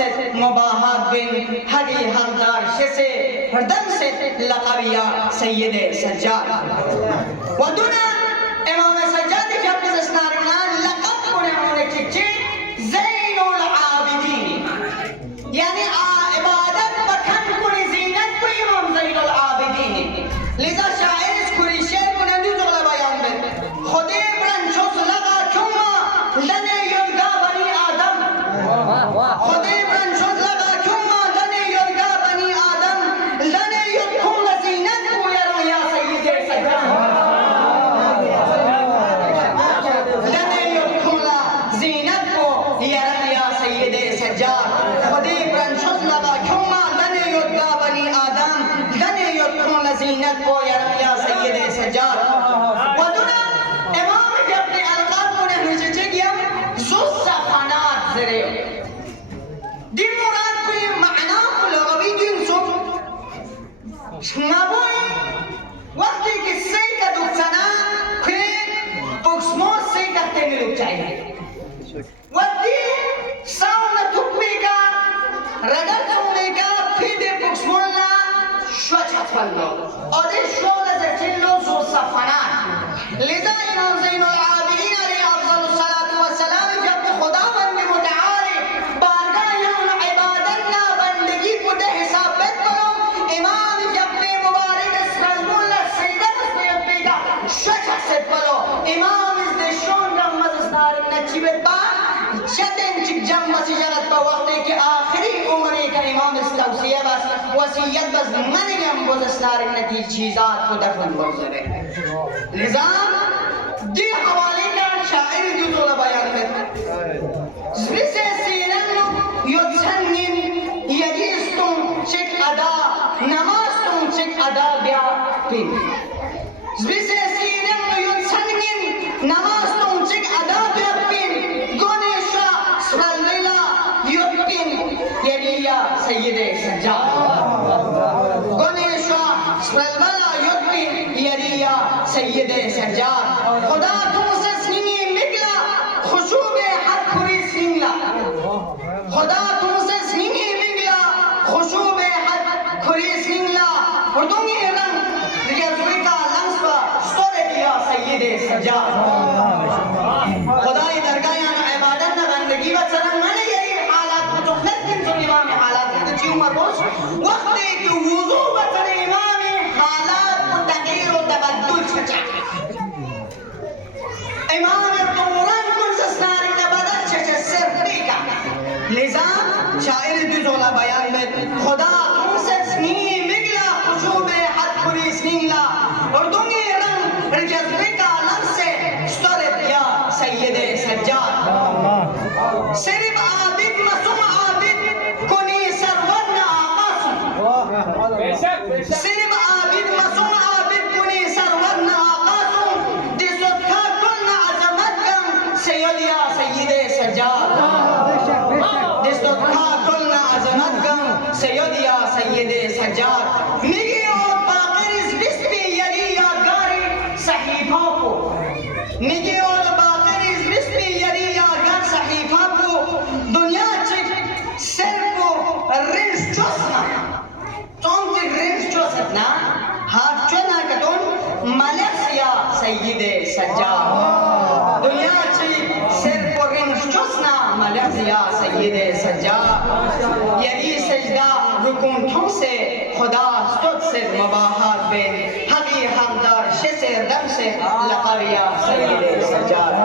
से मुबाहात बिन हगी हकदार से हरदम से लकबिया सैयद सज्जाद वदुना इमाम सज्जाद जब इस्नारना लकब कोने होने चिचे ज़ैनुल आबिदीन यानी इबादत बखन कोने ज़ीनत को इमाम ज़ैनुल आबिदीन लिज़ा शायर इस कुरेशियत को नंदू ज़ोला बयान में खुदे ब्रंचोस लगा चुम्मा लने युद्धा बनी आदम खुदे ब्रंचोस लगा चुम्मा लने युद्धा बनी आदम लने युद्धों लज़ीनत को या सैयद सज्जाद लने युद्धों लज़ीनत को या सैयद सज्जाद खुदे ब्रंचोस लगा चुम्मा लने युद्धा बनी आदम लने युद्धों लज़ीनत को या सैयद सज्जाद वदुना इमाम के अपने अलकाब को ने मुझे चाहिए ज़ुस्सफ़ानात ज़रे दिन मुराद कोई माना को लग़वी दिन सुब शनाबोई वक्त की सही का दुखसना कोई बुक्समोस से करते मिलूँ चाहिए वक्ती साउंड थुप्पी का रगड़ चुम्बे का फिर दे बुक्समोला श्वचफल्लो और इस शोला से चिल्लो ज़ुस्सफ़ानात लिज़ा इमाम ज़ैनुल आबिदीन अलैहि अफ़ज़लु सलातो व सलाम जब खुदावंद मुतआली बारगाह यौम इबादत ना बंदगी को दे हिसाब बेत करो इमाम जब पे मुबारक सल्लल्लाहु अलैहि का शचा से पलो इमाम इस देशों का मज़दार नचीबत बा शतन चिक जम मसी जगत पर वक्त के आखिरी उम्र का इमाम इस तौसिया बस वसीयत बस मने हम गुज़श्तार नतीज चीज़ात को दफन गुज़रे लिज़ा दी हवाले का शायर जो ज़ोला बयान करते ज़िसे सीरन युद्धनिन यदीस्तुम चिक अदा नमाज तुम चिक अदा ब्या पिन ज़िसे सीरन युद्धनिन नमाज तुम चिक अदा ब्या पिन गोनेशा स्वल्ला युद्धिन यदिया सैयद सज्जाद गोनेशा स्वल्ला युद्धिन यदिया सैयद सज्जाद खुदा तुमसे स्नीनी मिगला खुशूबे हर खुरी सिंगला खुदा तुमसे स्नीनी मिगला खुशूबे हर खुरी सिंगला और तुम ये रंग रियाज़ुई का लंस्वा स्टोरे दिया सैयद सज्जाद खुदा ये दरगाह याना इबादत ना बंदगी बस सनम मने यही हालात को तो लेकिन जो इमाम हालात के चीज़ में बोझ वक्त एक वुज़ू बचने इमाम हालात को तगीर और तबद्दुल छचा इमाम तुमरान कुन सस्तार ने बदल छचा सिर्फ का लिज़ा शायर दुज़ोला बयान में खुदा तुमसे स्नी मिगला खुशूबे हद खुरी स्नीला और तुम ये रंग रिजवी का अलग से स्टोरे दिया सैयद सज्जाद सिर्फ आबिद मसूम आबिद कुनी सरवन आकाश सिर्फ आबिद मसूम आबिद कुनी सरवन आकाश दिसुत्था कुल अज़मत गम सैयदिया सैयद सज्जाद दिसुत्था कुल अज़मत गम सैयदिया सैयद सज्जाद निगे और बाक़िर इस बिस्मी यदि यादगारी सहीफा को निगे और बाक़िर इस बिस्मी यदि यादगार सहीफा को दुनिया चिक सिर्फ रिंस चोसना चौंती रिंस चोसना हाथ चुना कटोन मलेशिया सैयद सज्जाद दुनिया चिक सिर्फ रिंस चोसना मलेशिया सैयद सज्जाद यदि सजदा रुकुन ठों से खुदा स्तुत से मुबाहात बिन हकी हकदार से दम से लकबिया सैयद सज्जाद